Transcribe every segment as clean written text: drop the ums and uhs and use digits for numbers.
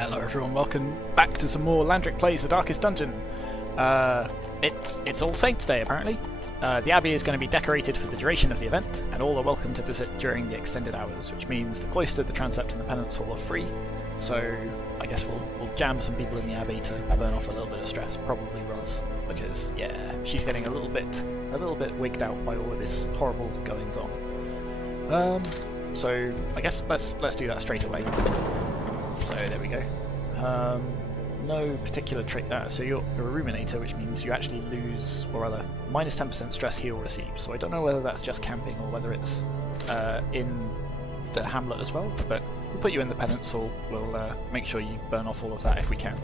Hello everyone, welcome back to some more Landric Plays the Darkest Dungeon. It's All Saints Day apparently. The Abbey is going to be decorated for the duration of the event, and all are welcome to visit during the extended hours, which means the cloister, the transept and the penance hall are free. So I guess we'll jam some people in the Abbey to burn off a little bit of stress, probably Roz, because yeah, she's getting a little bit wigged out by all of this horrible goings on. So I guess let's do that straight away. So there we go. No particular trait. So you're a ruminator, which means you actually lose, or rather, minus 10% stress heal received. So I don't know whether that's just camping or whether it's in the hamlet as well. But we'll put you in the penance hall. We'll make sure you burn off all of that if we can.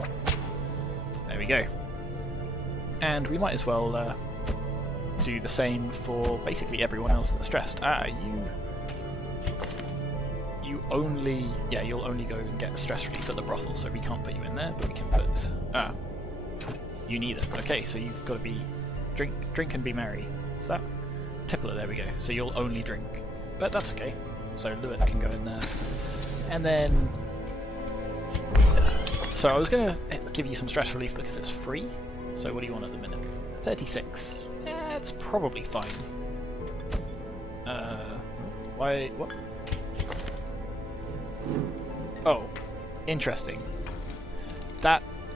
There we go. And we might as well do the same for basically everyone else that's stressed. You'll only go and get stress relief at the brothel, so we can't put you in there, but we can put you neither. Okay, so you've got to be drink and be merry. Is that Tippler? There we go. So you'll only drink, but that's okay. So Lewin can go in there, and then so I was gonna give you some stress relief because it's free. So what do you want at the minute? 36. Yeah, it's probably fine. Why? What? Oh, interesting.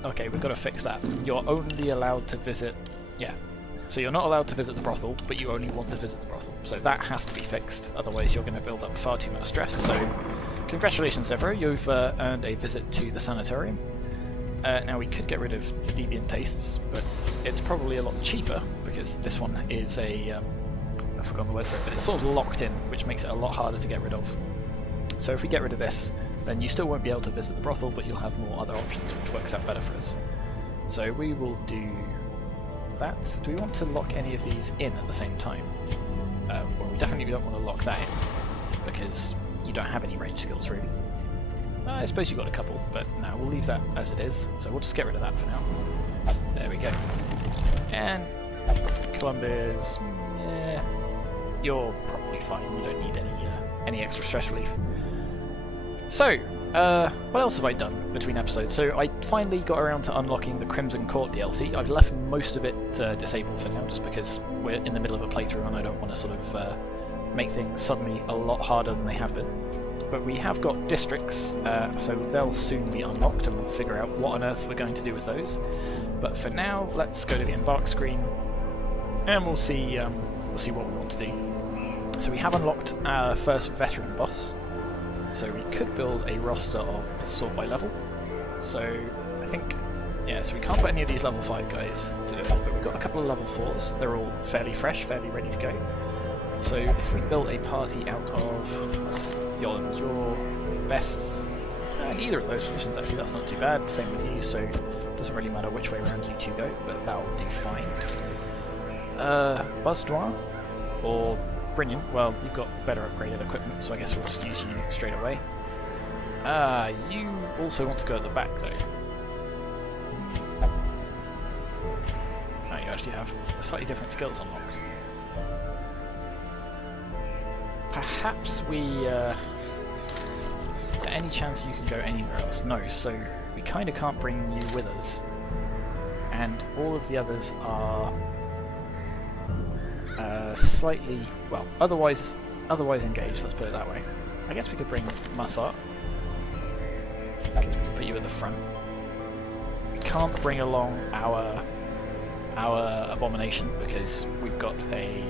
Okay, we've got to fix that. You're only allowed to visit... Yeah, so you're not allowed to visit the brothel, but you only want to visit the brothel. So that has to be fixed, otherwise you're going to build up far too much stress. So, congratulations Severo, you've earned a visit to the sanatorium. Now we could get rid of deviant tastes, but it's probably a lot cheaper, because this one is a... I've forgotten the word for it, but it's sort of locked in, which makes it a lot harder to get rid of. So if we get rid of this, then you still won't be able to visit the brothel, but you'll have more other options, which works out better for us. So we will do that. Do we want to lock any of these in at the same time? Well, we definitely don't want to lock that in, because you don't have any range skills really. I suppose you've got a couple, but no, we'll leave that as it is. So we'll just get rid of that for now. There we go. And Columbus, yeah, you're probably fine. You don't need any extra stress relief. So, what else have I done between episodes? So I finally got around to unlocking the Crimson Court DLC. I've left most of it disabled for now, just because we're in the middle of a playthrough and I don't want to sort of make things suddenly a lot harder than they have been. But we have got districts, so they'll soon be unlocked and we'll figure out what on earth we're going to do with those. But for now, let's go to the embark screen and we'll see what we want to do. So we have unlocked our first veteran boss. So we could build a roster of sort by level. So I think, yeah, so we can't put any of these level 5 guys to do it, but we've got a couple of level 4s. They're all fairly fresh, fairly ready to go. So if we build a party out of your best, either of those positions actually, that's not too bad. Same with you, so it doesn't really matter which way around you two go, but that'll do fine. Buzz Noir or Brilliant, well, you've got better upgraded equipment, so I guess we'll just use you straight away. You also want to go at the back, though. Oh, you actually have slightly different skills unlocked. Perhaps we... is there any chance you can go anywhere else? No, so we kind of can't bring you with us. And all of the others are... slightly, well, otherwise engaged, let's put it that way. I guess we could bring Massart, because we can put you at the front. We can't bring along our Abomination, because we've got a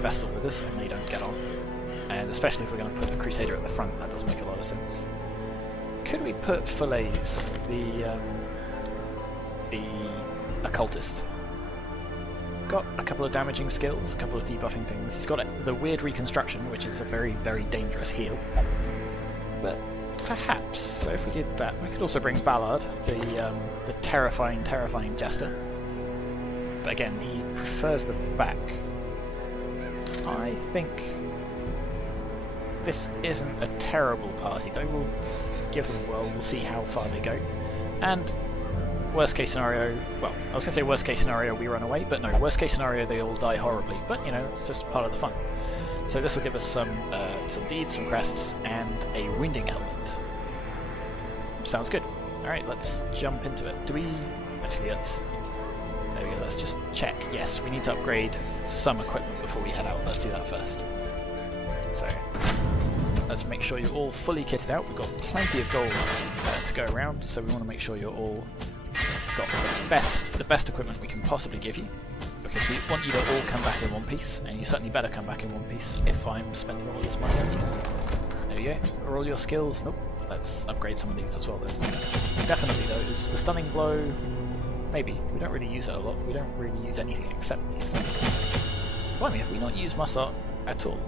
Vestal with us and they don't get on. And especially if we're going to put a Crusader at the front, that doesn't make a lot of sense. Could we put Fillets, the Occultist? Got a couple of damaging skills, a couple of debuffing things. He's got the weird reconstruction, which is a very, very dangerous heal. But perhaps, so if we did that, we could also bring Ballard, the terrifying jester. But again, he prefers the back. I think this isn't a terrible party, though. We'll give them a whirl, we'll see how far they go. And worst case scenario, well, I was going to say worst case scenario we run away, but no, worst case scenario they all die horribly, but you know, it's just part of the fun. So this will give us some deeds, some crests, and a winding helmet. Sounds good. Alright, let's jump into it. Do we... Actually, let's... There we go, let's just check. Yes, we need to upgrade some equipment before we head out. Let's do that first. So, let's make sure you're all fully kitted out. We've got plenty of gold to go around, so we want to make sure you're all got the best equipment we can possibly give you, because we want you to all come back in one piece, and you certainly better come back in one piece if I'm spending all this money on you. There you go. Are all your skills? Nope. Let's upgrade some of these as well then. Definitely those. The stunning blow, maybe. We don't really use it a lot. We don't really use anything except these things. Blimey, have we not used Musart at all?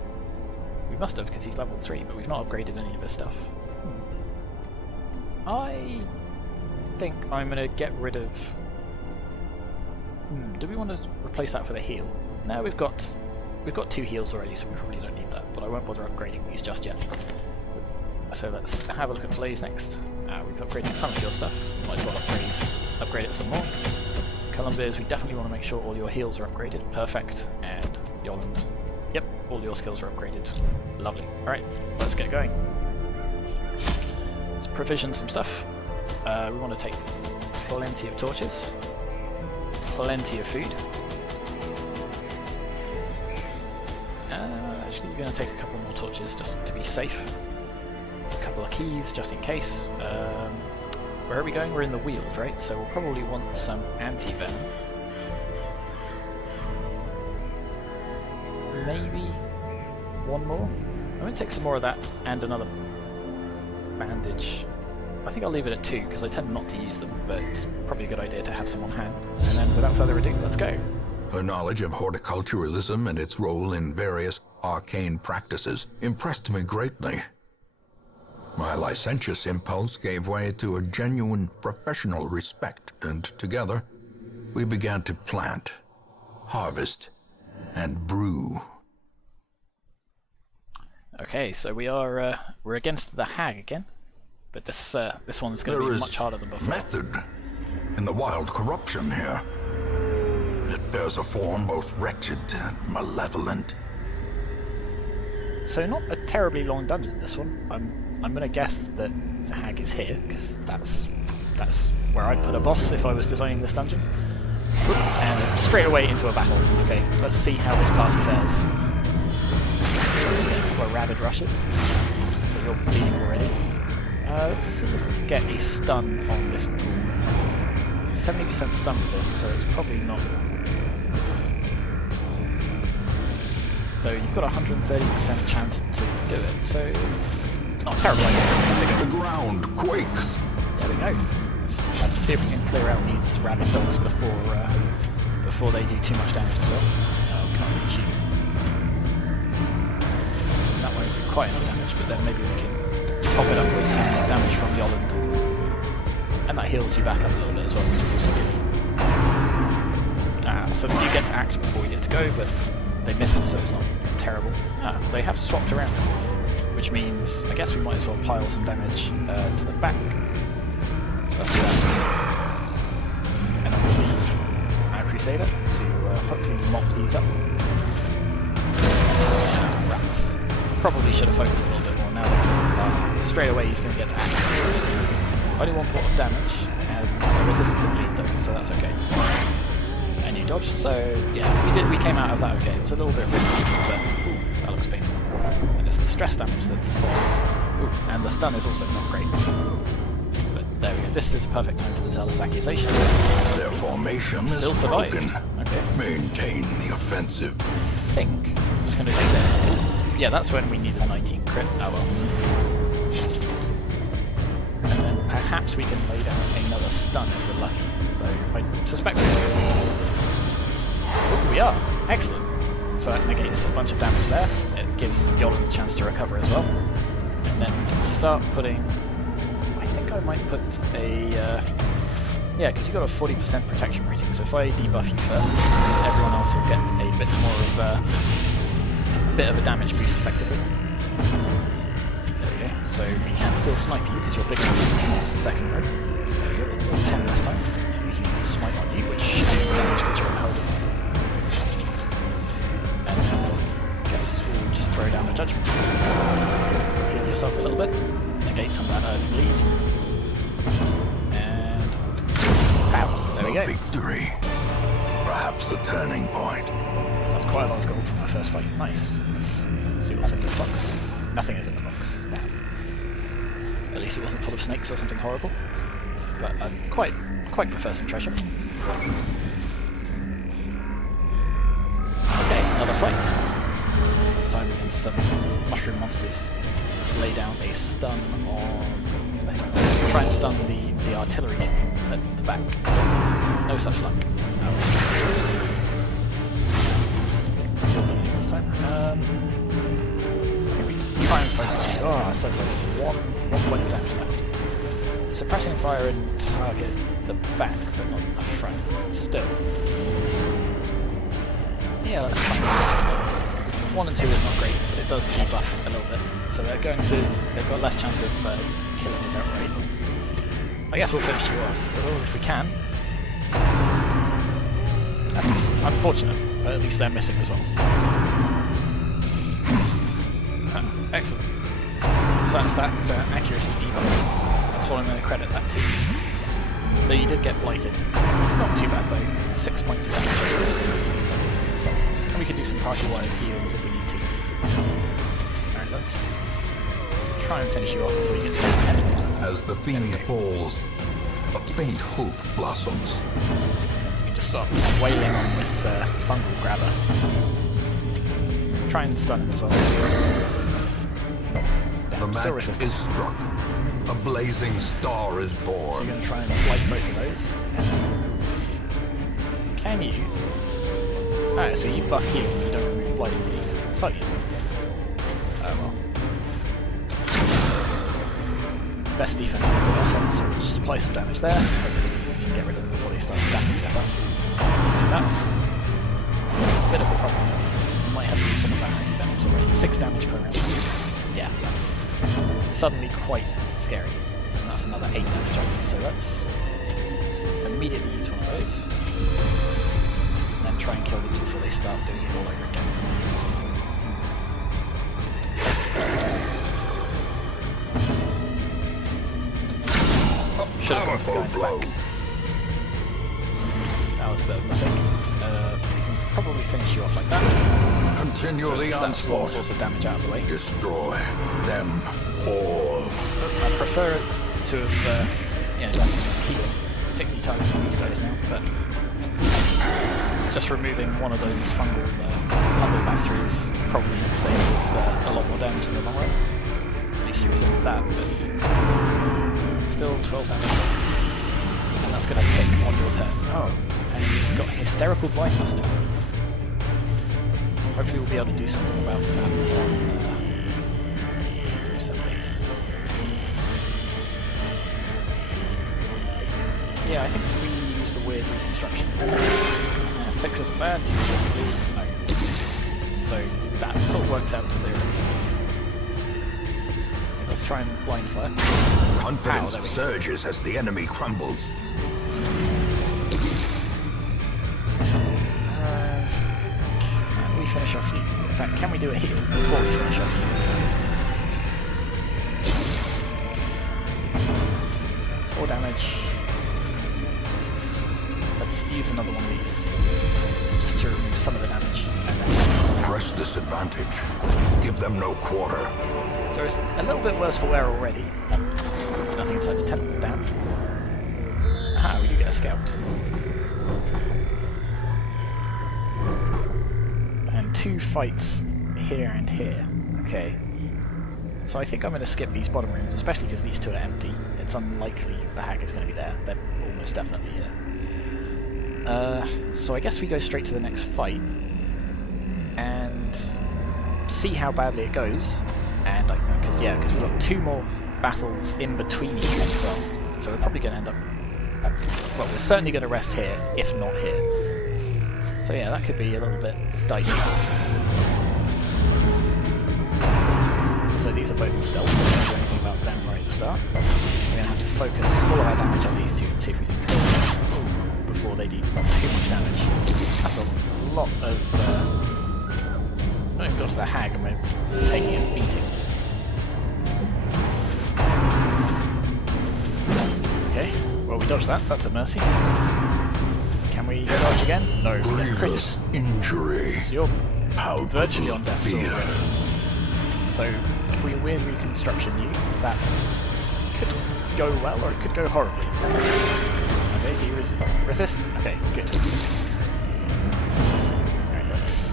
We must have, because he's level 3, but we've not upgraded any of his stuff. I think I'm going to get rid of... do we want to replace that for the heal? No, we've got 2 heals already, so we probably don't need that, but I won't bother upgrading these just yet. So let's have a look at Blaze next. We've upgraded some of your stuff, might as well upgrade it some more. Columbus, we definitely want to make sure all your heals are upgraded. Perfect. And Yolland. Yep, all your skills are upgraded. Lovely. Alright, let's get going. Let's provision some stuff. We want to take plenty of torches, plenty of food. Actually, we're going to take a couple more torches just to be safe. A couple of keys just in case. Where are we going? We're in the Weald, right? So we'll probably want some anti-venom. Maybe one more? I'm going to take some more of that and another bandage. I think I'll leave it at 2 because I tend not to use them, but it's probably a good idea to have some on hand. And then without further ado, let's go. Her knowledge of horticulturalism and its role in various arcane practices impressed me greatly. My licentious impulse gave way to a genuine professional respect, and together we began to plant, harvest, and brew. Okay, so we're against the hag again, but this one's going to be much harder than before. Method in the wild corruption here. It bears a form both wretched and malevolent. So not a terribly long dungeon, this one. I'm going to guess that the hag is here, because that's where I'd put a boss if I was designing this dungeon. And straight away into a battle. Okay, let's see how this party fares. Where Rabid rushes. So you're bleeding already. Let's see if we can get a stun on this. 70% stun resist, so it's probably not... Though you've got a 130% chance to do it, so it's not a terrible idea. The ground quakes. There we go. Let's see if we can clear out these rabid dogs before they do too much damage as well. Can't reach you. That won't do quite enough damage, but then maybe we can top it up with some damage from Yolland. And that heals you back up a little bit as well, which is also good. So you get to act before you get to go, but they missed, so it's not terrible. They have swapped around, which means I guess we might as well pile some damage to the back. Let's do that. And then we'll leave our Crusader to hopefully mop these up. Rats. Probably should have focused a little bit more now. Straight away he's going to get to act. Only 1 point of damage, and they resisted the bleed though, so that's okay. And you dodged, so yeah, we came out of that okay. It was a little bit risky, but that looks painful. And it's the stress damage that's... and the stun is also not great. But there we go, this is a perfect time for the Zealous Accusation. Their formation still is survived. broken. Okay. Maintain the offensive. I think I'm just going to do this. Yeah, that's when we needed a 19 crit. Oh well. And then perhaps we can lay down another stun if we're lucky. Though I suspect we will. Oh, we are. Excellent. So that negates a bunch of damage there. It gives Yolland a chance to recover as well. And then we can start putting... I think I might put a... yeah, because you've got a 40% protection rating, so if I debuff you first, it means everyone else will get a bit more of a bit of a damage boost effectively. There we go. So we can still snipe you because you're bigger than the second row. There we go. That's 10 this time. And we can use a smite on you, which should do damage because you're holding. And I guess we'll just throw down a judgment. Heal yourself a little bit. Negate some of that early bleed. And pow! There we go. Victory. Perhaps the turning point. So that's quite a lot of gold from my first fight. Nice. Let's see what's in this box. Nothing is in the box. Wow. At least it wasn't full of snakes or something horrible. But I quite prefer some treasure. Okay, another fight. This time against some mushroom monsters. Let's lay down a stun on... try and stun the artillery at the back. No such luck. No. This time. I think we try and focus. Oh, so close. One point of damage left. Suppressing fire and target the back, but not the front. Still. Yeah, that's fine. 1 and 2 is not great, but it does debuff a little bit. So they've got less chance of killing us outright. I guess we'll finish you off, if we can. That's unfortunate, but at least they're missing as well. Excellent. So that's that accuracy debuff. That's what I'm going to credit that to. Though you did get blighted. It's not too bad though. 6 points of damage. And we can do some party-wide heals if we need to. Alright, let's try and finish you off before you get to the head. As the fiend falls, a faint hope blossoms. You can just start wailing on this fungal grabber. Try and stun him as well. The match is struck. A blazing star is born. So you're going to try and blight both of those. Can you? Alright, so you buff heal, you don't remove blight and bleed. Slightly. Oh well. Best defense is good offense, so we'll just apply some damage there. Hopefully we can get rid of them before they start stacking us up. That's a bit of a problem. You might have to use some of that anti-venoms already. 6 damage per round. Yeah, that's suddenly quite scary. And that's another 8 damage on you, so let's immediately use one of those. And then try and kill these before they start doing it all over again. Should have gone for the guy in the back. That was a bit of a mistake. We can probably finish you off like that. Continue So the that's one onslaught. source of damage out of the way. Destroy them all. I prefer to have done some healing, particularly targeting these guys now, but just removing one of those fungal batteries probably saves us a lot more damage in the long run. At least you resisted that, but still 12 damage. And that's going to tick on your turn. Oh, and you've got hysterical blindness now. Hopefully we'll be able to do something about that on 07 base. Yeah, I think we use the weird reconstruction. 6 isn't bad, you resist the bleed. No. So that sort of works out to 0. Let's try and blind fire. Confidence surges as the enemy crumbles. Can we finish off you? In fact, can we do a heal before we finish off you? 4 damage. Let's use another one of these. Just to remove some of the damage. And then Press this advantage. Give them no quarter. so it's a little bit worse for wear already. Nothing inside the tent. Down. Aha, we do get a scout. And 2 fights here and here. Okay. So I think I'm going to skip these bottom rooms, especially because these 2 are empty. It's unlikely the hack is going to be there. They're almost definitely here. So I guess we go straight to the next fight and see how badly it goes. And because we've got 2 more battles in between each one as well. So we're probably going to end up. Well, we're certainly going to rest here, if not here. So yeah, that could be a little bit dicey. So these are both in stealth, so we don't do anything about them right at the start. We're going to have to focus all of our damage on these 2 and see if we can kill them before they do too much damage. That's a lot of... I don't even got to the hag and we're taking a beating. dodge that. That's a mercy. Can we dodge again? No. Yeah, Grievous injury. so you're How virtually on death's door feel. already. So if we weird reconstruction you, that could go well or it could go horribly. Okay, do you resist? Okay, good. Alright, let's...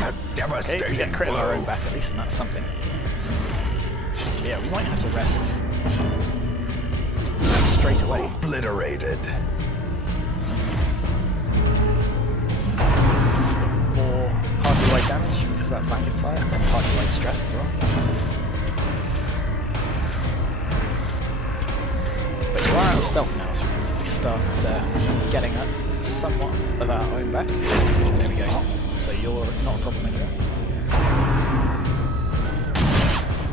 A Okay, devastating we get crit on our own blow. back at least, and that's something. Yeah, we might have to rest straight away. Obliterated. More party-wide damage because of that blanket fire, and then party-wide stress as well. But you are out of stealth now, so we can at least start getting at somewhat of our own back. There we go. So you're not a problem anymore.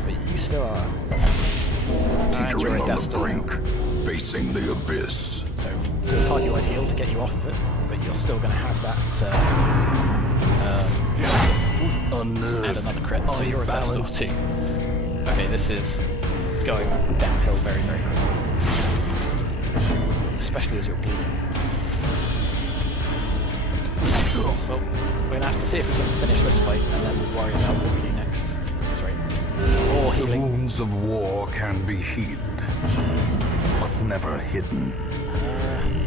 But you still are. And you're Teetering a on death the storm. brink, facing the abyss. So do a party-wide heal to get you off of it, but you're still going to have that. And another crit, so you're a death storm too. Okay, this is going downhill very, very quickly. Especially as you're bleeding. Well, we're going to have to see if we can finish this fight, and then we'll worry about what we do next. That's right. Or The healing. wounds of war can be healed, but never hidden.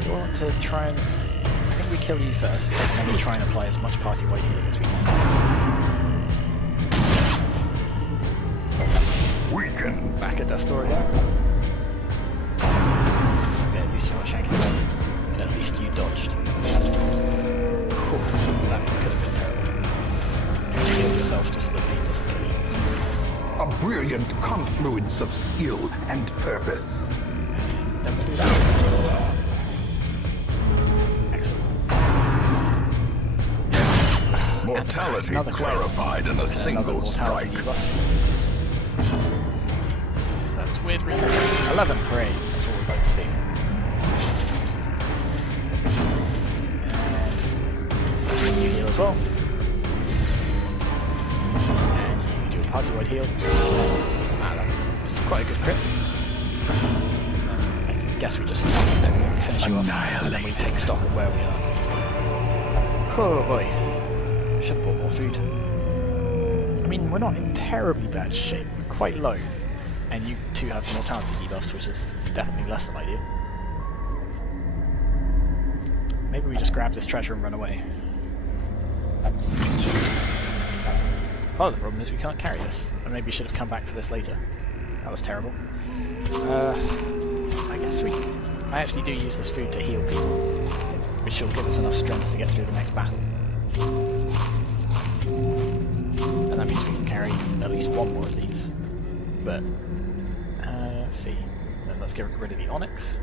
Do you want to try and... I think we kill you first, and then we try and apply as much party-wide healing as we can. Weaken. Back at Death's Door again. Okay, at least you're not shanking them, and at least you dodged. Whew, that could have been terrible. Heal yourself just so the bleed doesn't kill you. A brilliant confluence of skill and purpose. Then we'll do that. Excellent. Mortality Another crit. clarified in a Another single mortality strike. buff. That's weird, really. 11, hooray. That's what we'd like to see. And you heal as well. And you do a party-wide heal. That's quite a good crit. I guess we just then we finish you off, and then we take stock of where we are. Oh boy. Should have bought more food. I mean, we're not in terribly bad shape. We're quite low. And you two have mortality debuffs, which is definitely less than ideal. Maybe we just grab this treasure and run away. Part of the problem is we can't carry this, and maybe we should have come back for this later. That was terrible. I guess I actually do use this food to heal people, which will give us enough strength to get through the next battle. And that means we can carry at least one more of these. But, let's see. Then let's get rid of the onyx.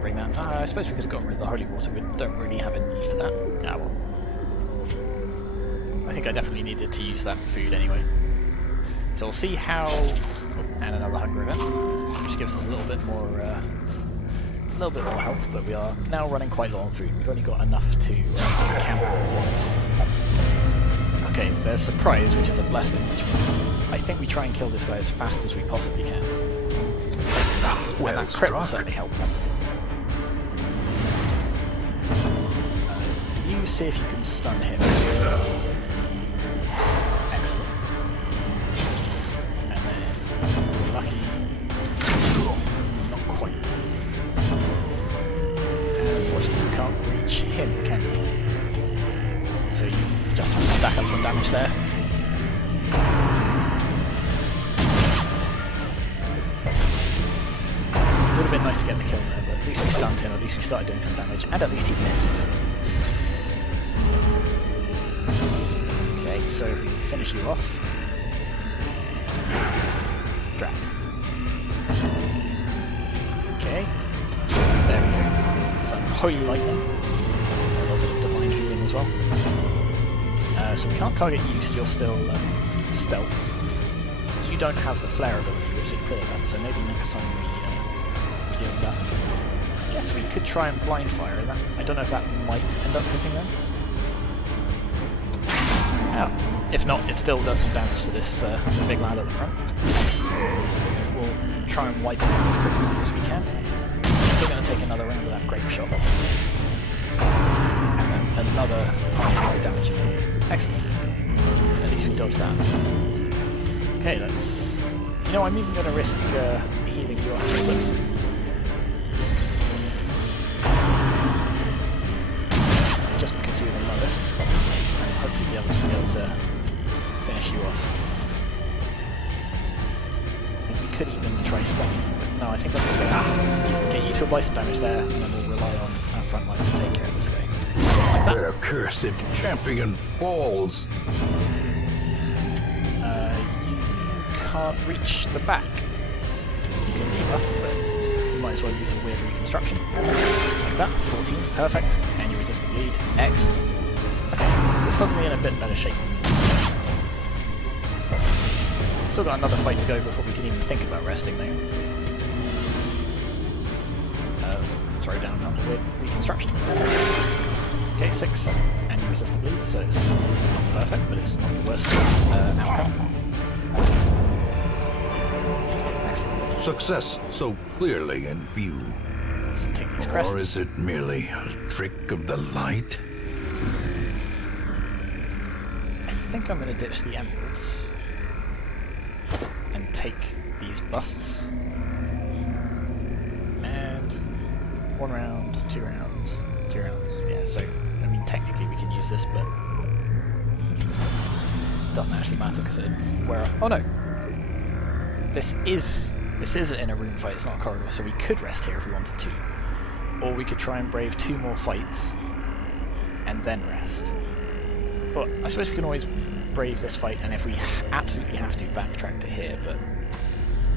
Bring that. I suppose we could have gotten rid of the holy water, we don't really have a need for that. Ah well. I think I definitely needed to use that food anyway. So we'll see how... and another hunger event, which gives us a little bit more health, but we are now running quite low on food. We've only got enough to camp once. Okay, there's surprise, which is a blessing, which means I think we try and kill this guy as fast as we possibly can. Well and that crit will struck. certainly help. You see if you can stun him. Excellent. And then, if you're lucky, not quite. And unfortunately you can't reach him, can you? So you just have to stack up some damage there. Would have been nice to get the kill there, but at least we stunned him, at least we started doing some damage, and at least he missed. Okay, so if we finish you off. Drat. Okay. There we go. Some holy lightning. A little bit of divine healing as well. So we can't target you, so you're still stealth. You don't have the flare ability, which is clear that, so maybe next time we deal with that. I guess we could try and blind fire that. I don't know if that might end up hitting them. Oh. If not, it still does some damage to this big lad at the front. We'll try and wipe him out as quickly as we can. still going to take another round of that grape shot. And then another party damage. Excellent. At least we dodged that. Okay, let's... You know, I'm even going to risk healing you up a little bit. Just because you're the lowest. Hopefully the others will be able to finish you off. I think we could even try stunning, but no, I think I'm just going to get you to apply some damage there, and then we'll rely on our front line to take care of this guy. Like that. Their cursed champion falls. You can't reach the back. You can debuff, but you might as well use a weird reconstruction. Like that, 14, perfect, and you resist the bleed, excellent. Okay, we're suddenly in a bit better shape. Still got another fight to go before we can even think about resting though. Let's throw down another weird reconstruction. Okay, 6, and you resist the bleed, so it's not perfect, but it's not the worst outcome. Excellent. Success so clearly in view. Let's take these crests. Or is it merely a trick of the light? I think I'm going to ditch the emeralds and take these busts. And 1 round, 2 rounds, 2 rounds. Yeah, so I mean technically we can use this, but it doesn't actually matter because it oh no, this is in a room fight. It's not a corridor, so we could rest here if we wanted to, or we could try and brave 2 more fights and then rest. But I suppose we can always brave this fight, and if we absolutely have to, backtrack to here, but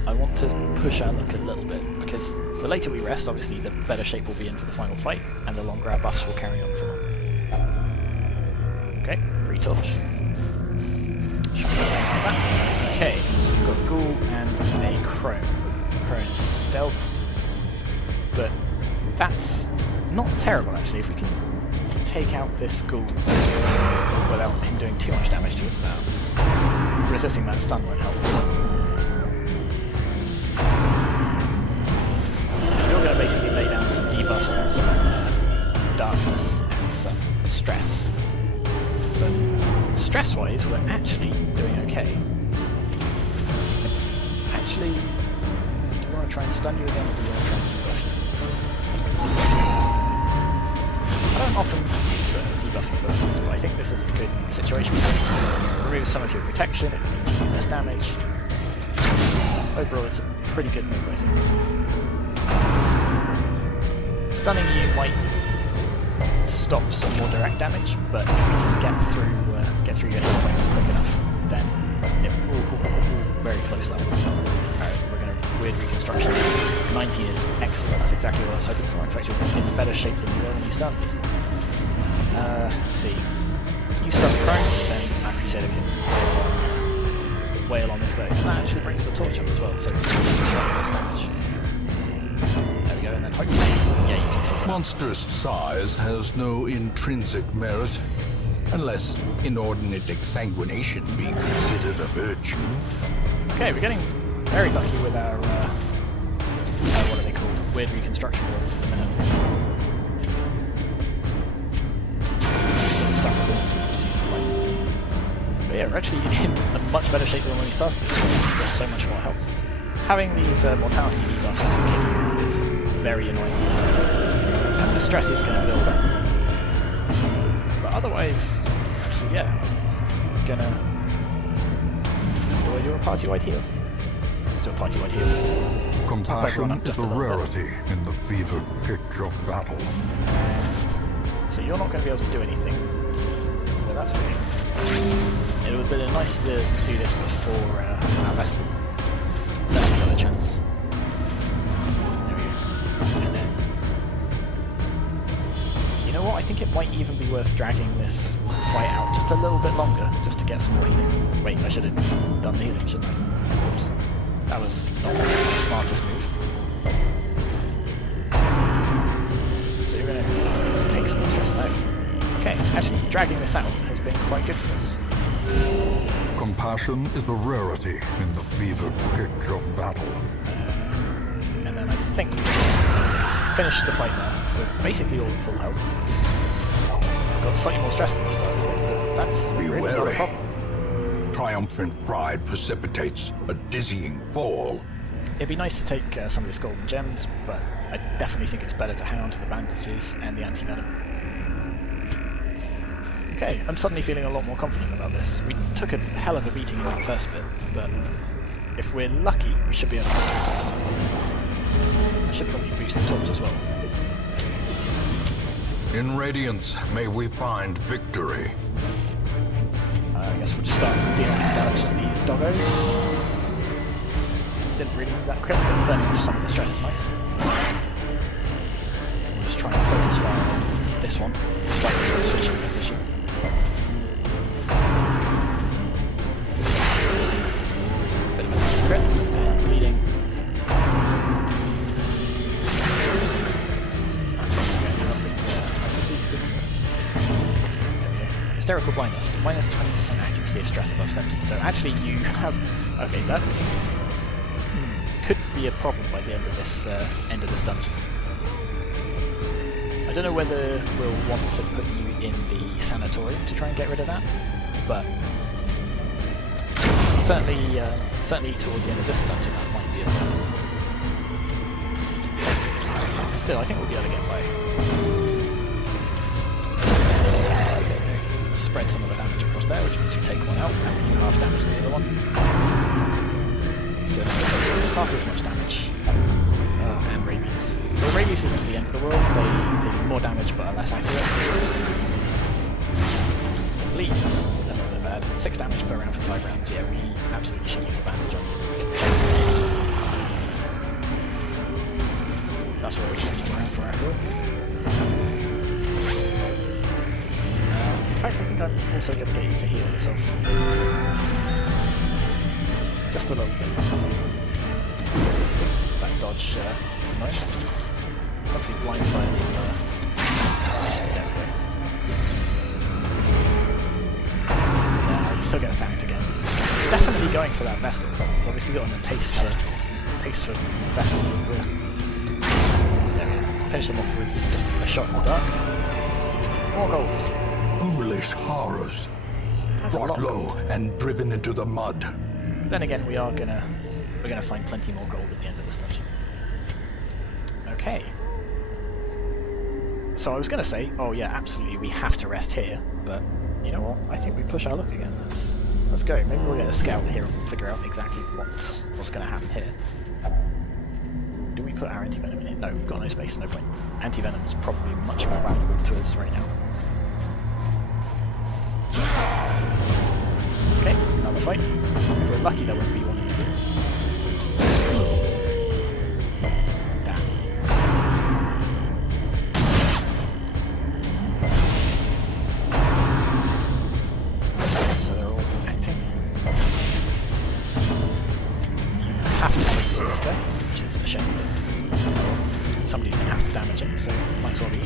I want to push our luck a little bit, because the later we rest, obviously, the better shape we'll be in for the final fight, and the longer our buffs will carry on for. Okay, free torch. Okay, so we've got Ghoul and a Crone. Crone is stealthed, but that's not terrible actually if we can take out this Ghoul without him doing too much damage to us now. Resisting that stun won't help. You're going to basically lay down some debuffs and some darkness and some stress. But stress-wise, we're actually doing okay. Actually, do you want to try and stun you again, or do you want to try and debuff you? I don't often use debuffing abilities, but I think this is a good situation. It removes some of your protection, it means you do less damage. Overall, it's a pretty good move, I think. Stunning you might stop some more direct damage, but if we can get through your hit points quick enough, then it will very close that one. Alright, we're going to weird reconstruction. 90 is excellent, that's exactly what I was hoping for. In fact, you're in better shape than you were when you started. Let's see. You start prone, then our Crusader can wail on this guy. And that actually brings the torch up as well, so it's less damage. There we go, and then hopefully, yeah, you can take that. Monstrous size has no intrinsic merit, unless inordinate exsanguination be considered a virtue. Okay, we're getting very lucky with our, what are they called? Weird reconstruction rolls at the minute. Stuff resistance, we'll just use the light. But yeah, we're actually in a much better shape than when we started this, we've got so much more health. Having these mortality debuffs kicking is very annoying, and the stress is going to build up. But otherwise, actually, yeah, gonna do a party-wide heal. Let's do a party-wide heal. Compassion is a rarity in the fevered pitch of battle. And so you're not going to be able to do anything. But that's okay. It would have been nice to do this before our Vestal. That's another chance. There we go. And then, you know what? I think it might even be worth dragging this fight out just a little bit longer, just to get some more healing. Wait, I should have done the healing, shouldn't I? Oops. That was not the smartest move. So you're going to take some more stress now. Okay, actually, dragging this out has been quite good for us. Compassion is a rarity in the fevered pitch of battle. And then I think finished the fight there. We're basically all at full health. Got slightly more stress than we started with, but that's Be really not a wary. problem. Triumphant pride precipitates a dizzying fall. It'd be nice to take some of this gold and gems, but I definitely think it's better to hang on to the bandages and the anti-venom. Okay, I'm suddenly feeling a lot more confident about this. We took a hell of a beating in that first bit, but if we're lucky, we should be able to get through this. I should probably boost the torch as well. In Radiance, may we find victory. I guess we'll just start dealing damage to these doggos. Didn't really need that crit, but burning off some of the stress is nice. We'll just try and focus fire on this one, despite switching position. Bit of a nice crit, and bleeding. That's what we're going up with disease sickness. Hysterical blindness, minus 20% accuracy of stress above 70. So actually you have... Okay, that's... could be a problem by the end of this dungeon. I don't know whether we'll want to put you in the sanatorium to try and get rid of that, but certainly towards the end of this dungeon that might be a problem. Still, I think we'll be able to get by. Spread some of the damage across there, which means we take one out and we do half damage to the other one. So half as much damage. And rabies. So rabies isn't the end of the world, they do more damage but are less accurate. Bleeds, they're not that bad. 6 damage per round for 5 rounds, yeah, we absolutely should use a bandage on. That's what we're sticking around for after all. In fact, I think I'm also going to get you to heal yourself. Just a little bit. That dodge is annoying. Hopefully blind fire from there we go. Yeah, he still gets tanked again. He's definitely going for that Vestal. He's obviously got a taste for Vestal. There we go. Finish them off with just a shot in the dark. More gold. Foolish horrors. That's Brought low and driven into the mud. Then again, we're gonna find plenty more gold at the end of this dungeon. Okay. So I was gonna say, oh yeah, absolutely, we have to rest here. But you know what? I think we push our luck again. Let's go. Maybe we'll get a scout here and figure out exactly what's gonna happen here. Do we put our anti-venom in here? No, we've got no space, no point. Anti-venom is probably much more valuable to us right now. Okay, another fight. If we're lucky, there won't be one in here. Damn. So they're all acting. You have to focus on this guy, which is a shame, but somebody's going to have to damage him, so might as well be.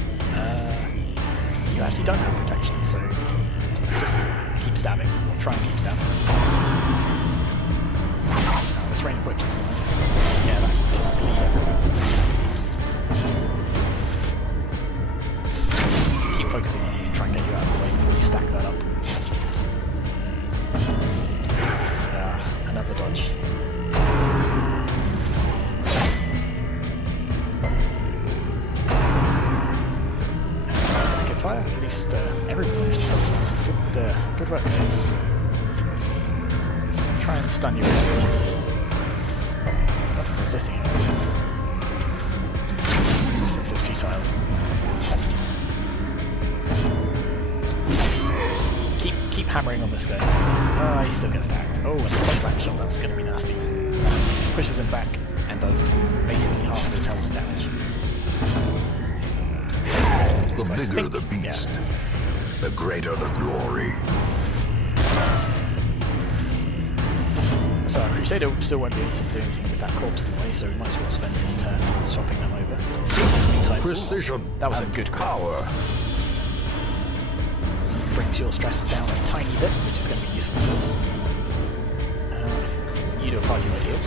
You actually don't have protection, so let's just keep stabbing, or try and keep stabbing. Oh, this rain of whips is annoying. Yeah, that's bleed everywhere. Let's keep focusing on you and try and get you out of the way before you stack that up. Another dodge. Fire. At least everyone managed to dodge that. Good work, guys. Let's try and stun you. Oh, resisting it. Resistance is futile. Keep hammering on this guy. Oh, he still gets tagged. Oh, and a point blank shot. That's going to be nasty. Pushes him back and does basically half of his health damage. The bigger the beast, the greater the glory. So our Crusader still won't be able to do anything with that corpse in the way, so we might as well spend his turn swapping them over. Precision. That was a good power. Brings your stress down a tiny bit, which is going to be useful to us. I think you do a party right here.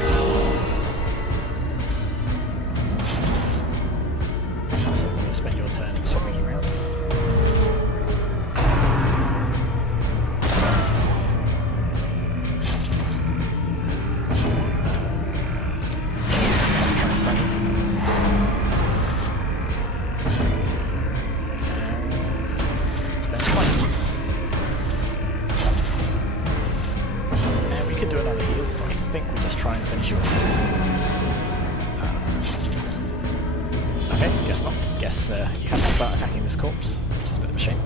means you have to start attacking this corpse, which is a bit of a shame.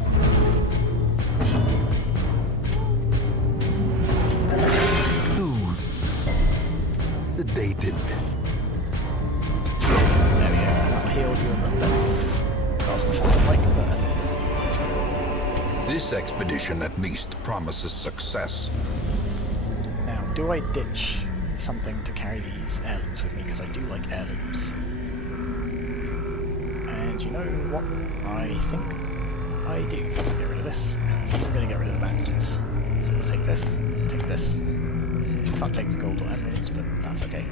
Soothed. Sedated. There we go, that'll heal you a little bit. Not as much as I'd like, but... This expedition at least promises success. Now, do I ditch something to carry these heirlooms with me? Because I do like heirlooms. And you know what? I think I do. Get rid of this. I'm going to get rid of the bandages. So we'll take this, take this. Can't take the gold or emeralds, but that's okay.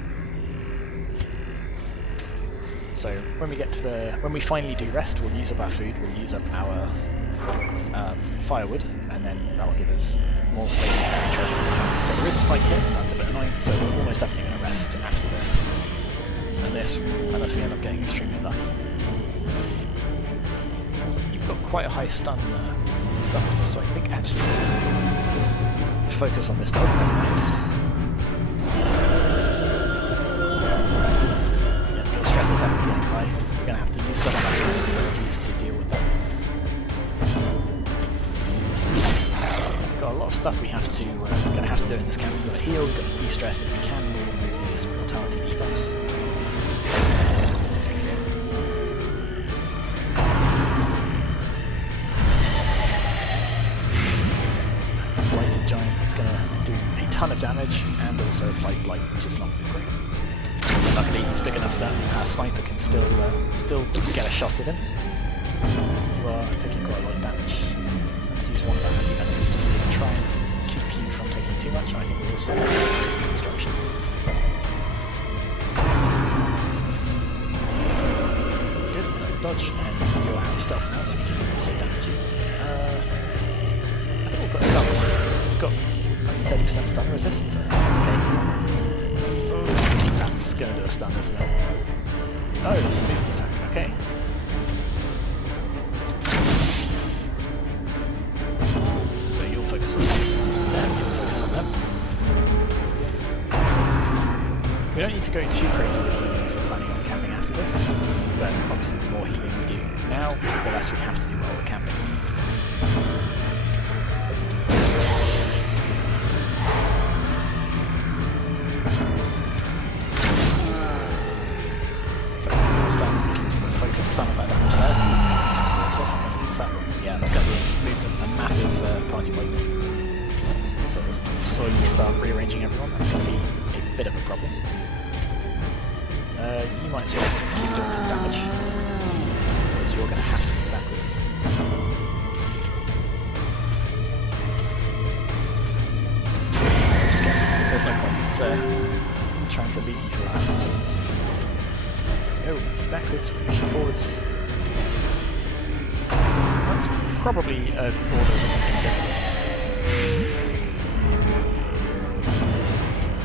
So when we get to when we finally do rest, we'll use up our food, we'll use up our firewood, and then that will give us more space to carry treasure. So there is a fight here, that's a bit annoying, so we're almost definitely going to rest after this. Unless we end up getting extremely lucky. You've got quite a high stun resist, so I think actually focus on this dog. Never mind. Yeah, your stress is definitely getting high. We're going to have to use some of our abilities to deal with that. Got a lot of stuff we're going to have to do in this camp. We've got to heal, we've got to de-stress. If we can, we'll remove these mortality debuffs. This blighted giant is going to do a ton of damage and also apply blight, which is not great. Luckily, he's big enough that our sniper can still get a shot at him. You are taking quite a lot of damage. Let's use one of our anti-venoms just to try and keep you from taking too much. I think we'll also have construction. Good, dodge, and you're out of stealth now, so we can also damage you. I think we'll put a stun. We've got 30% stun resist, so okay. Oh, that's going to do a stun, isn't it? Oh, it's a big attack, okay. Focus on them. Focus on them. We don't need to go too crazy with healing if we're planning on camping after this, but obviously the more healing we do now, the less we have to do while we're camping. So this time we can sort of focus some of our damage there. Yeah, that's going to be a massive party point. So we'll slowly start rearranging everyone. That's going to be a bit of a problem. You might as well keep doing some damage, because you're going to have to move backwards. Just kidding. There's no point trying to leave you for last. Go backwards, push forwards. That's probably an order that we can get.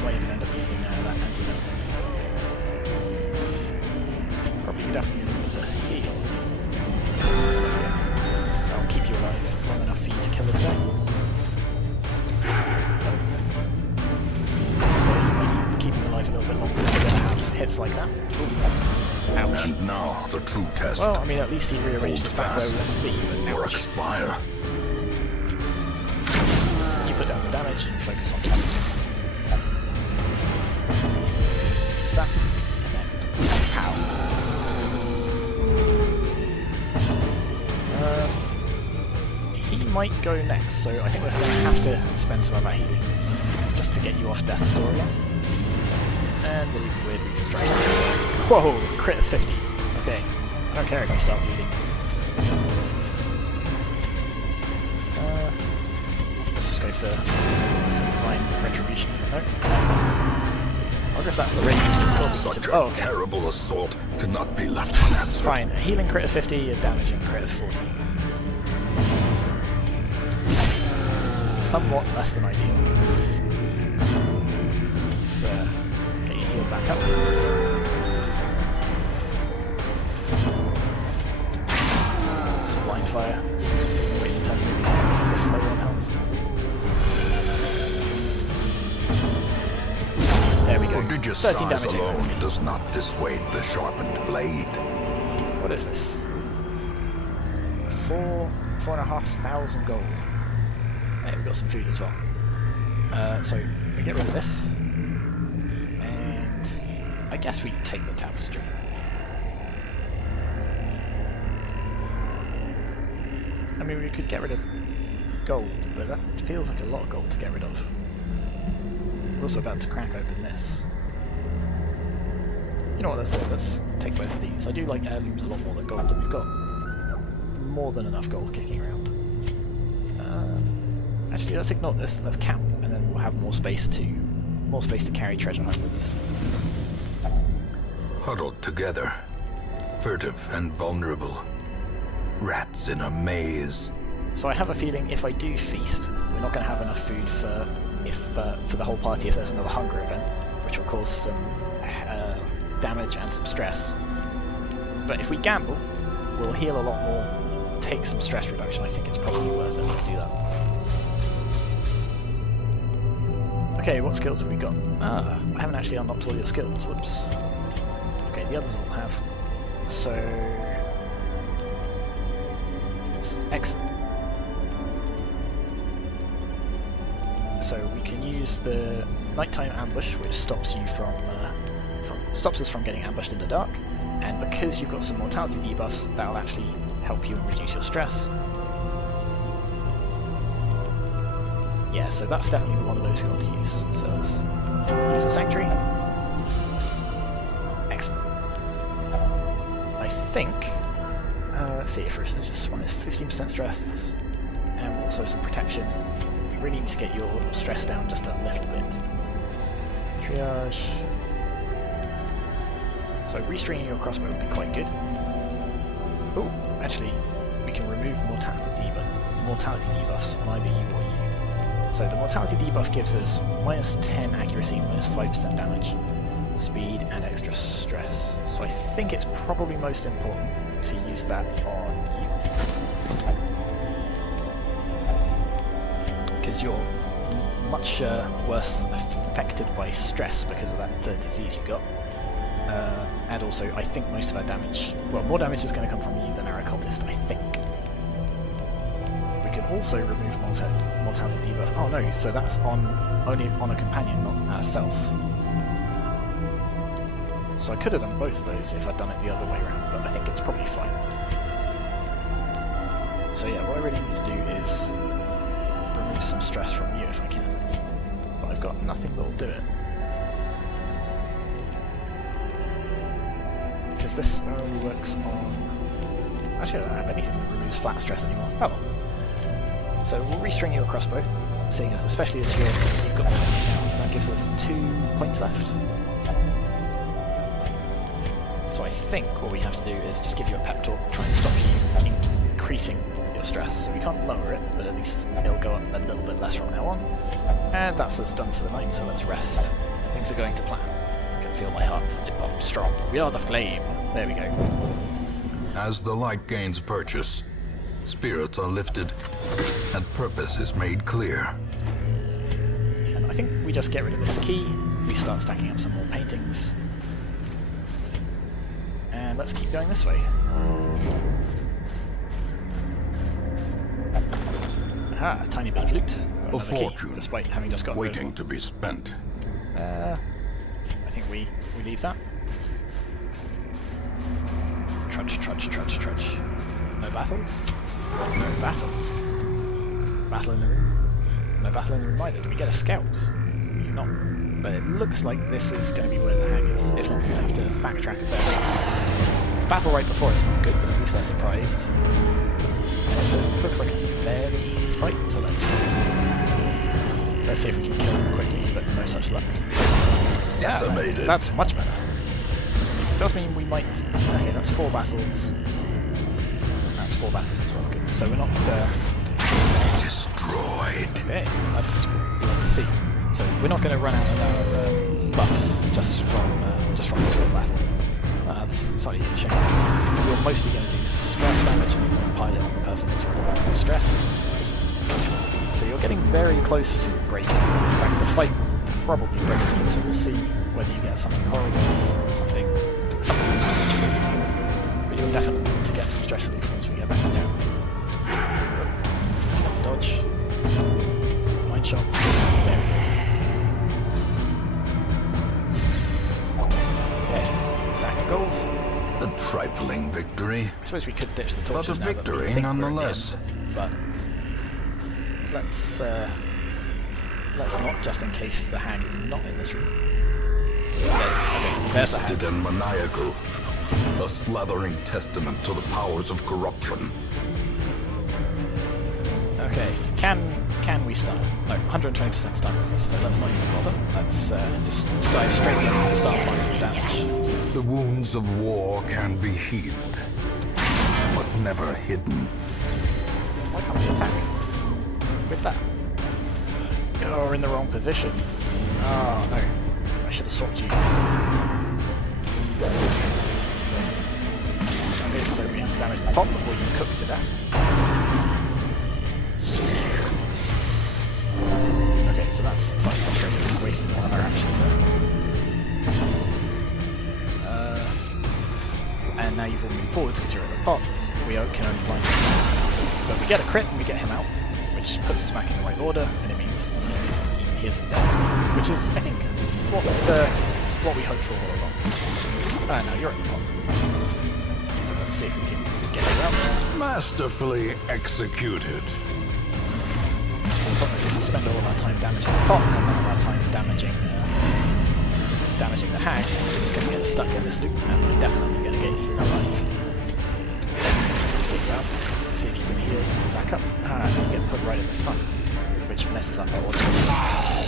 Might even end up using that anti-venom. Probably definitely use a heal. That'll keep you alive long enough for you to kill this guy. Keep him alive a little bit longer. We're going to have hits like that. Ouch. And now the true test. Well, I mean, at least he rearranged his back where we want to be, but or ouch. expire. You put down the damage and focus on damage. Use that, and then pow. He might go next, so I think we're going to have to spend some of our healing just to get you off death's door again. And we'll use weird reconstruction. Whoa! Crit of 50. Okay. I don't care if you start bleeding. Let's just go for some divine retribution. No. I wonder if that's the radius that's causing Such you a to... Oh, okay. terrible assault cannot be left unanswered. Fine. A healing crit of 50, a damaging crit of 40. Somewhat less than ideal. Let's get your heal back up. Some blind fire. Waste of time moving this low on health. There we go. Prodigious 13 size damage. alone does not dissuade the sharpened blade. What is this? 4,500 gold. Hey, we've got some food as well. So we get rid of this, and I guess we take the tapestry. I mean, we could get rid of gold, but that feels like a lot of gold to get rid of. We're also about to crack open this. You know what, let's take both of these. I do like heirlooms a lot more than gold, and we've got more than enough gold kicking around. Actually, let's ignore this. Let's camp, and then we'll have more space to carry treasure home with us. Huddled together, furtive and vulnerable. Rats in a maze. So I have a feeling if I do feast, we're not going to have enough food for the whole party if there's another hunger event, which will cause some damage and some stress. But if we gamble, we'll heal a lot more, take some stress reduction. I think it's probably worth it. Let's do that. Okay, what skills have we got? I haven't actually unlocked all your skills. Whoops. Okay, the others all have. So it's excellent. So we can use the nighttime ambush, which stops you stops us from getting ambushed in the dark, and because you've got some mortality debuffs, that'll actually help you and reduce your stress. Yeah, so that's definitely one of those we want to use. So let's use a sanctuary. Excellent. I think. Let's see. First, this one is 15% stress, and also some protection. We really need to get your stress down just a little bit. Triage. So restringing your crossbow would be quite good. Oh, actually, we can remove mortality debuffs on either you or you. So the mortality debuff gives us minus 10 accuracy, minus 5% damage, speed, and extra stress. So I think it's probably most important to use that on you. Because you're much worse affected by stress because of that disease you got. And also, I think most of our damage, well, more damage is going to come from you than our occultist, I think. We can also remove mortality debuff. Oh no, so that's only on a companion, not ourself. So I could have done both of those if I'd done it the other way around, but I think it's probably fine. So yeah, what I really need to do is remove some stress from you if I can. But I've got nothing that'll do it. Because this only works on... Actually, I don't have anything that removes flat stress anymore. Oh well. So we'll restring your crossbow, seeing as, especially as you've got damage now. That gives us 2 points left. So I think what we have to do is just give you a pep talk, try and stop you increasing your stress. So we can't lower it, but at least it'll go up a little bit less from now on. And that's us done for the night, so let's rest. Things are going to plan. I can feel my heart. It pumps strong. We are the flame. There we go. As the light gains purchase, spirits are lifted, and purpose is made clear. And I think we just get rid of this key, we start stacking up some more paintings. And let's keep going this way. Aha, a tiny bit of loot. A fortune, despite having just got waiting to be spent. I think we leave that. Trudge. No battles? No battles. Battle in the room? No battle in the room either. Do we get a scout? Not. But it looks like this is going to be where the hang is. If not, we'll have to backtrack a bit. Battle right before it's not good, but at least they're surprised. And it looks like a fairly easy fight, so let's see if we can kill them quickly, but no such luck. Decimated. Yeah, that's much better. Does mean we might... Okay, that's 4 battles. That's 4 battles as well. Good. So we're not... Destroyed. Okay, let's see. So we're not going to run out of our buffs just from this one battle. That's slightly shame. You're mostly going to do stress damage and you're going to pile it on the person who's already got stress. So you're getting very close to breaking. In fact, the fight will probably break you, so we'll see whether you get something horrible or something magical. But you'll definitely need to get some stress relief once we get back to town. goals. A trifling victory, I suppose we could ditch the but a torches now that we victory think we're in the nonetheless. end, but let's not, just in case the hag is not in this room. Okay, there's the hag. Twisted and maniacal, a slathering testament to the powers of corruption. Okay, can we stun? No, 120% stun resist, so let's not even bother. Let's just dive straight in and start applying some damage. The wounds of war can be healed, but never hidden. Why can't we attack with that? You're in the wrong position. Oh no, I should have swapped you. Okay, so we have to damage the pot before you cook to death. Okay, so that's slightly frustrating. We wasted one of our actions there. And now you've all moved forwards because you're in the pot. We can only blind him. But we get a crit and we get him out, which puts us back in the right order, and it means he isn't dead. Which is, I think, what we hoped for all along. Now you're in the pot. So let's see if we can get you out. Masterfully executed. The problem is if we spend all of our time damaging the pot and none of our time damaging the hag, we're just going to get stuck in this loop and we're definitely going to get eaten alive. Skip out, see if you can heal back up. And you get put right at the front, which messes up our order.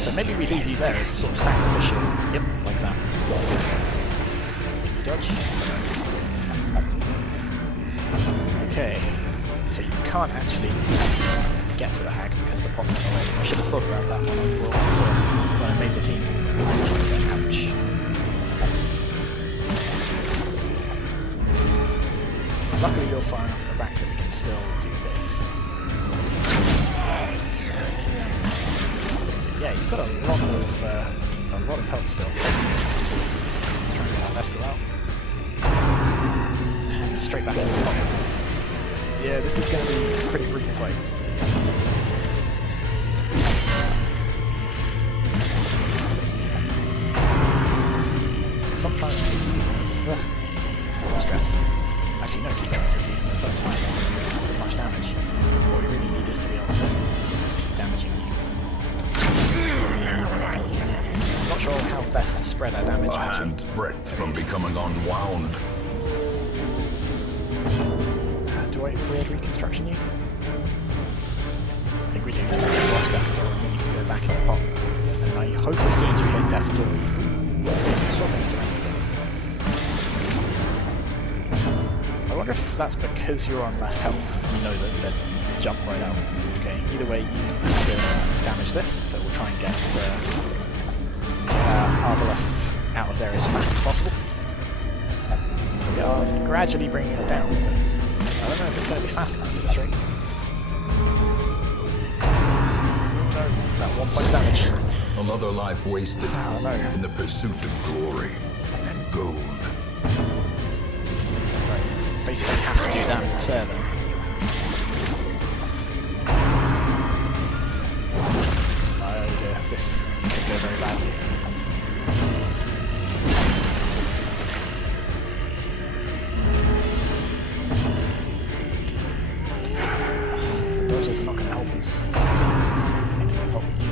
So maybe we leave you there as a sort of sacrificial, yep, like that. Dodge. Okay, so you can't actually get to the hag because the pot's in the way. I should have thought about that when I made the team. Ouch. Luckily you're far enough in the back that we can still do this. Yeah, you've got a lot of health still. Try and get our Vestal out. And straight back into the pot. Yeah, this is going to be a pretty brutal fight. Stop trying to season us. Ugh. Stress. Actually, no, keep trying to season us, that's fine. That's not much damage. What we really need is to be able to keep damaging you. I'm not sure how best to spread our damage. A hand's breadth from becoming unwound. Do I weird reconstruction you? I think we do. Just watch Death's Door and then you can go back in the pot. And I hope as soon as we get Death's Door, we swap things around again. I wonder if that's because you're on less health. You know that they'd jump right out. Okay, either way, you have to damage this, so we'll try and get Arbalest out of there as fast as possible. So we are gradually bringing it down. I don't know if it's going to be fast enough at this rate. No, that 1 point damage. Another life wasted no. in the pursuit of glory and gold. Right, basically have to do damage there then. Oh dear, this could go very badly. Are not going to help us into the pot with you.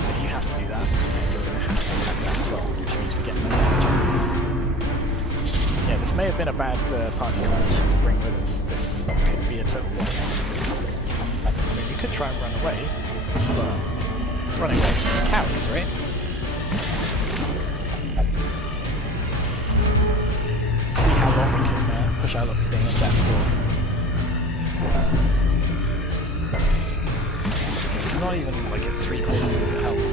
So you have to do that, and you're going to have to attack that as well, which means we get no damage. Yeah, this may have been a bad party combination to bring with us. This could be a total block. I mean, we could try and run away, but running away is for cowards, right? We can push our thing in that store. Not even like at 3/4 of your health.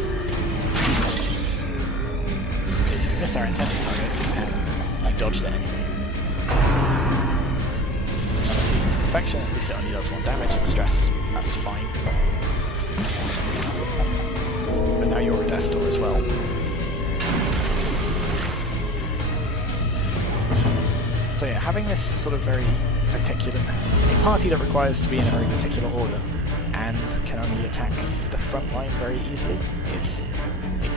Okay, so we missed our intended target and I dodged it anyway. Another season to perfection, at least it only does 1 damage, the stress, that's fine. But now you're a Death Door as well. So yeah, having this sort of very particular, a party that requires to be in a very particular order and can only attack the front line very easily. It's a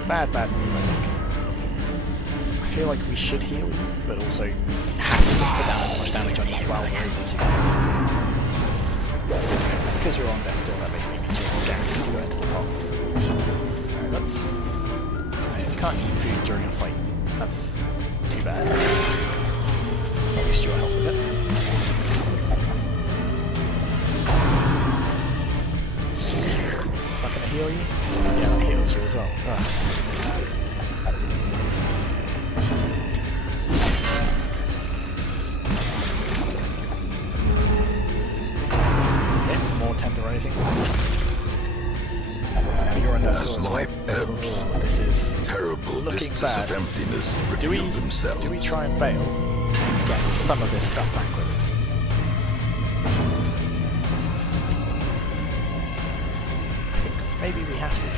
bad move, I think. I feel like we should heal you, but also have to just put down as much damage on you while we're able to. Because you're on death's door, that basically means you're guaranteed to go into the pot. Alright, let's... You can't eat food during a fight. That's too bad. I'll boost your health a bit. Is that going to heal you? Yeah, that heals you as well. More tenderizing. Now you're on As life ebbs, this is terrible looking vistas bad. of emptiness reveal themselves. Do we try and bail? Get some of this stuff back with us. I think maybe we have to.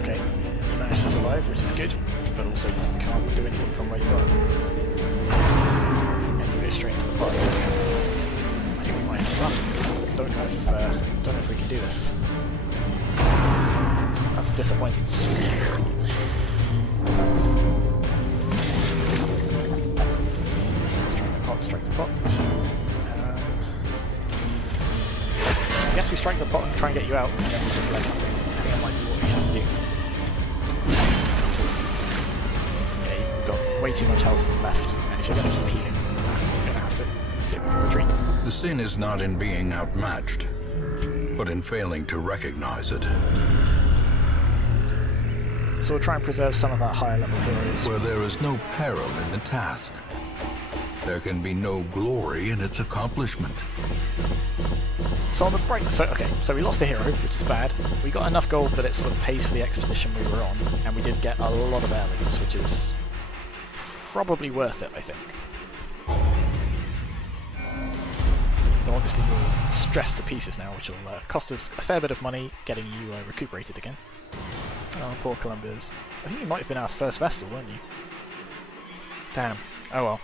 Okay, you managed to survive, which is good, but also you can't do anything from where you are. And you go straight into the pot. I think we might have to run. Don't know if we can do this. That's disappointing. Strike the pot. I guess we strike the pot and try and get you out, and then we just let it. I think that might be what we have to do. Yeah, you've got way too much health left, and if you're going to keep healing, you're going to have to sit and retreat. The sin is not in being outmatched, but in failing to recognize it. So we'll try and preserve some of our higher level heroes. Where there is no peril in the task, there can be no glory in its accomplishment. So on the break, so we lost a hero, which is bad. We got enough gold that it sort of pays for the expedition we were on, and we did get a lot of heirlooms, which is probably worth it, I think. Though obviously we're stressed to pieces now, which will cost us a fair bit of money getting you recuperated again. Oh, poor Columbus. I think you might have been our first Vestal, weren't you? Damn. Oh well.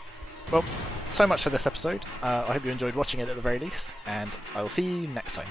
Well, so much for this episode. I hope you enjoyed watching it at the very least, and I will see you next time.